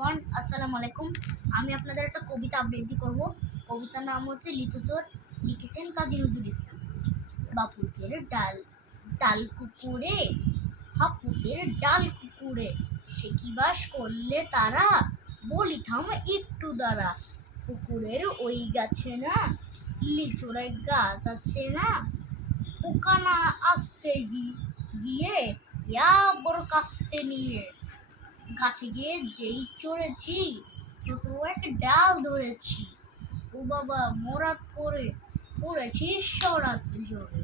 Everyone, আসসালামু আলাইকুম। আমি আপনাদের একটা কবিতা আবৃত্তি করব। কবিতার নাম হচ্ছে লিচু চোর। লিখেছেন কাজী নজরুল ইসলাম। বাপুতের ডাল ডাল কুকুরে, হাপুতের ডাল কুকুরে, সে কি বাস করলে তারা, বলি থাম একটু দাঁড়া। পুকুরের ওই গাছে না লিচুর গাছ আছে না, পোকা না আসতে গিয়ে ইয়া বড় কাস্তে নিয়ে গাছে গিয়ে যেই চড়েছি, ছোট একটা ডাল ধরেছি। ও বাবা মোরাত করে পড়েছি সরাত জোরে।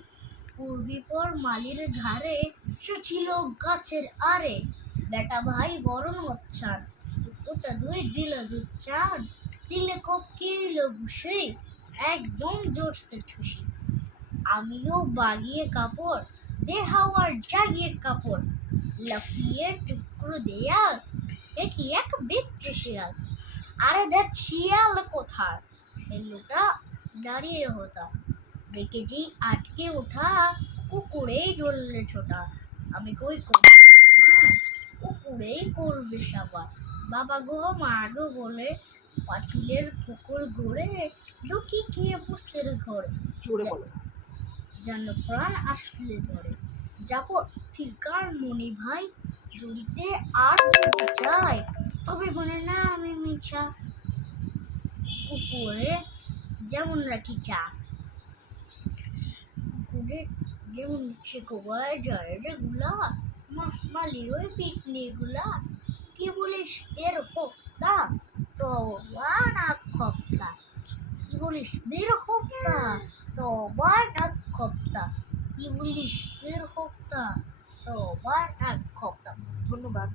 পূর্বী পর মালির ঘাড়ে সে ছিল গাছের আরে, বেটা ভাই বড় মচ্ছার, ওটা দুই দিল দু চার, দিলে কিলো ঘুষে একদম জোরসে ঠুসি। আমিও বাগিয়ে কাপড় দে হাওয়ার জাগিয়ে কাপড়, লাফিয়ে টুকরো দেয়া দেখি এক বিট্টে শিয়াল। আরে দেখ শিয়াল কোথায়, হেলুটা দাঁড়িয়ে হতা, দেখেছি আটকে ওঠা কুকুরেই জ্বললে ছোটা। আমি কই করবে আমার, কুকুরেই করবে সাবার। বাবা গো মা গো বলে পাঁচিলের পুকুর ঘুরে লুকি খেয়ে পুষতের ঘর, যেন প্রাণ আসলে ধরে। যাবো ঠিকার মনি ভাই জড়িতে আর যদি চাই, তবে বলে না আমি মিছা, কুকুরে যেমন রাখি চা। কুকুরে যেমন সে কোবায় যায় রে গুলা, মালির ওই পিকনি গুলা। কি বলিস বের হোক্তা, তো না খপ্তা, কি বলিস বের হোক্তা, তো না খপ্তা, কি বলিস বের হোক্তা, তো না খপ্তা। ধন্যবাদ।